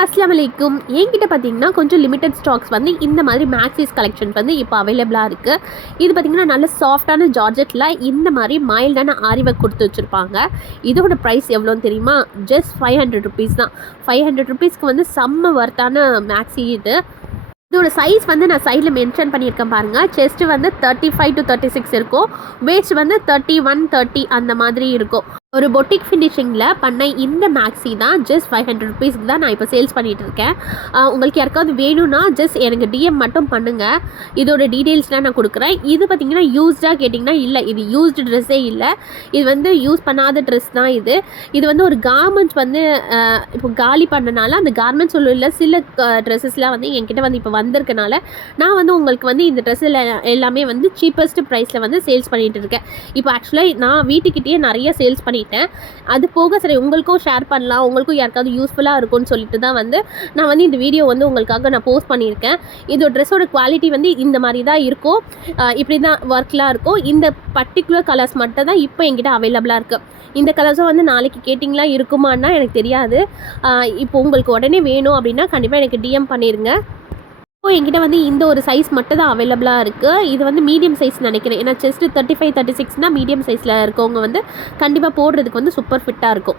அஸ்லாம் வலைக்கும் என்கிட்ட பார்த்தீங்கன்னா கொஞ்சம் லிமிட்டட் ஸ்டாக்ஸ் வந்து இந்த மாதிரி மேக்ஸிஸ் கலெக்ஷன்ஸ் வந்து இப்போ அவைலபிளாக இருக்குது இது பார்த்திங்கன்னா நல்ல சாஃப்டான ஜார்ஜெட்டில் இந்த மாதிரி மைல்டான ஆரிவை கொடுத்து வச்சுருப்பாங்க. இதோட ப்ரைஸ் எவ்வளோன்னு தெரியுமா? ஜஸ்ட் ஃபைவ் ஹண்ட்ரட் ருபீஸ் தான். ஃபைவ் ஹண்ட்ரட் ருபீஸ்க்கு வந்து செம்ம ஒர்த்தான மேக்ஸி இது. இதோட சைஸ் வந்து நான் சைடில் மென்ஷன் பண்ணியிருக்கேன் பாருங்கள் செஸ்ட்டு வந்து thirty five to thirty six இருக்கும். வேஸ்ட் வந்து தேர்ட்டி ஒன் தேர்ட்டி அந்த மாதிரி இருக்கும். ஒரு பொட்டிக் ஃபினிஷிங்கில் பண்ண இந்த மேக்ஸி தான் ஜஸ்ட் ஃபைவ் ஹண்ட்ரட் ருபீஸ்க்கு தான் நான் இப்போ சேல்ஸ் பண்ணிகிட்டு இருக்கேன். உங்களுக்கு யாருக்காவது வேணும்னா ஜஸ்ட் எனக்கு டிஎம் மட்டும் பண்ணுங்கள் இதோட டீட்டெயில்ஸ்லாம் நான் கொடுக்குறேன். இது பார்த்திங்கன்னா யூஸ்டாக கேட்டிங்கன்னா இல்லை இது யூஸ்டு ட்ரெஸ்ஸே இல்லை. இது வந்து யூஸ் பண்ணாத ட்ரெஸ் தான் இது. இது வந்து ஒரு கார்மெண்ட்ஸ் வந்து இப்போ காலி பண்ணனால அந்த கார்மெண்ட்ஸ் உள்ள சில ட்ரெஸ்ஸஸ்லாம் வந்து என்கிட்ட வந்து இப்போ வந்திருக்கனால நான் வந்து உங்களுக்கு வந்து இந்த ட்ரெஸ்ஸில் எல்லாமே வந்து சீப்பஸ்ட் ப்ரைஸில் வந்து சேல்ஸ் பண்ணிகிட்டு இருக்கேன். இப்போ ஆக்சுவலாக நான் வீட்டுக்கிட்டேயே நிறைய சேல்ஸ் பண்ணிட்டேன் அது போக சரி உங்களுக்கும் ஷேர் பண்ணலாம். உங்களுக்கும் யாருக்காவது யூஸ்ஃபுல்லாக இருக்கும்னு சொல்லிட்டு தான் வந்து நான் வந்து இந்த வீடியோ வந்து உங்களுக்காக நான் போஸ்ட் பண்ணியிருக்கேன். இதோட ட்ரெஸ்ஸோட குவாலிட்டி வந்து இந்த மாதிரி தான் இருக்கும். இப்படி தான் ஒர்க்லாம் இருக்கும். இந்த பர்டிகுலர் கலர்ஸ் மட்டும் தான் இப்போ எங்கிட்ட அவைலபிளாக இருக்குது இந்த கலர்ஸும் வந்து நாளைக்கு கேட்டிங்களா இருக்குமான்னா எனக்கு தெரியாது. இப்போ உங்களுக்கு உடனே வேணும் அப்படின்னா கண்டிப்பாக எனக்கு டிஎம் பண்ணிடுங்க இப்போ என்கிட்ட வந்து இந்த ஒரு சைஸ் மட்டும் தான் அவைலபிளாக இருக்குது இது வந்து மீடியம் சைஸ் நினைக்கிறேன். ஏன்னா செஸ்ட்டு தேர்ட்டி ஃபைவ் தேர்ட்டி சிக்ஸ்னால் மீடியம் சைஸில் இருக்கவங்க வந்து கண்டிப்பாக போடுறதுக்கு வந்து சூப்பர் ஃபிட்டாக இருக்கும்.